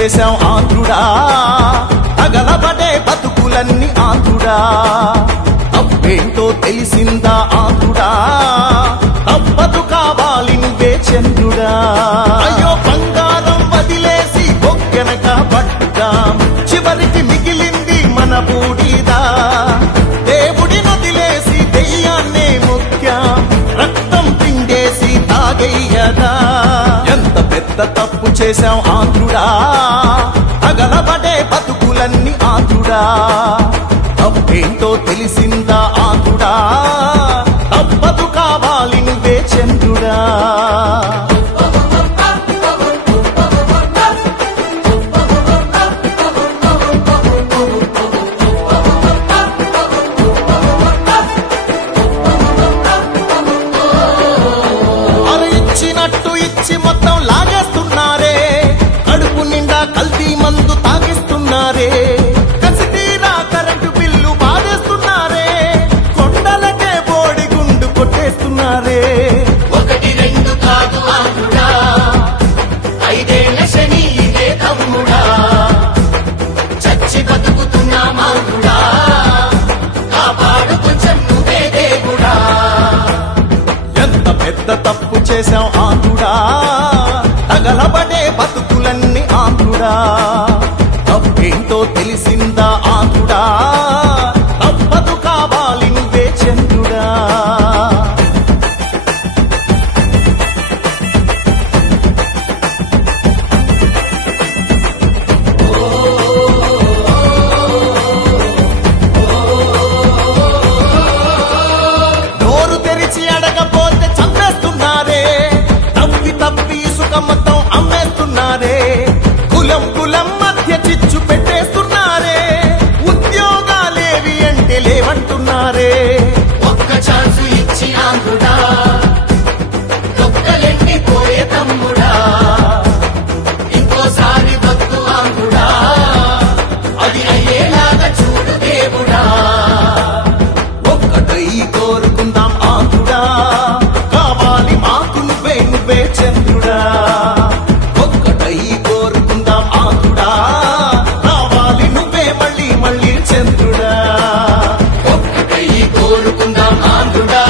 చేశాం ఆంధ్రుడా, తగలబడే బతుకులన్నీ ఆంధ్రుడా. తప్పేంటో తెలిసిందా ఆంధ్రుడా, తప్పదు కావాలి నువ్వే చంద్రుడా. అయ్యో బంగారం వదిలేసి బొక్కెనక పట్టుదాం, చివరికి మిగిలింది మన బూడిదా. దేవుడి నదిలేసి దెయ్యాన్నే ముఖ్యం, రక్తం పిండేసి తాగయ్యదా. ఎంత పెద్ద తప్పు చేశాం ఆంధ్రుడా, తగలబడే బతుకులన్నీ ఆంధ్రుడా. తప్పేంటో తెలిసిందా ఆంధ్రుడా, తప్పదు కావాలి నువ్వే చంద్రుడా. ఇచ్చినట్టు ఇచ్చి మొత్తం లాగేస్తున్నారే, కడుపు నిండా కల్తీ మందు తాగిస్తున్నారే. కసితీరా కరెంటు బిల్లు బాధేస్తున్నారే, కొండలకే బోడి గుండు కొట్టేస్తున్నారే. ఒకటి రెండు కాదు ఆంధ్రుడా, ఐదేళ్ల శని ఇదే తమ్ముడా. చచ్చి బతుకుతున్నా ఆంధ్రుడా, కాపాడు కొంచెం నువ్వే దేవుడా. ఎంత పెద్ద తప్పు చేశాం ఆంధ్రుడా, తగలబడే బతుకులన్నీ ఆంధ్రుడా. తప్పేంటో తెలిసిందా ఆంధ్రుడా, తప్పదు కావాలి నువ్వే చంద్రుడా. నోరు తెరిచి అడగపోతే చంపేస్తున్నారే, తప్పి తప్పి ఇసుక మొత్తం అమ్మేస్తున్నారే. కులం కులం మధ్య చిచ్చు పెట్టేస్తున్నారే, ఉద్యోగాలేవి అంటే లేవంటున్నారే. ఒక్క ఛాన్సు ఇచ్చి ఆంధ్రుడా, దొక్కలెండి పోయే తమ్ముడా. ఇంకోసారి వద్దు ఆంధ్రుడా, అది అయ్యేలాగా చూడు దేవుడా. ఒక్కటై కోరుకుందాం ఆంధ్రుడా, కావాలి మాకు నువ్వే నువ్వే చంద్రుడా. ఒక్కటై కోరుకుందాం ఆంధ్రుడా, కావాలి నువ్వే మళ్ళీ మళ్ళీ చంద్రుడా. ఒక్కటై కోరుకుందాం ఆంధ్రుడా,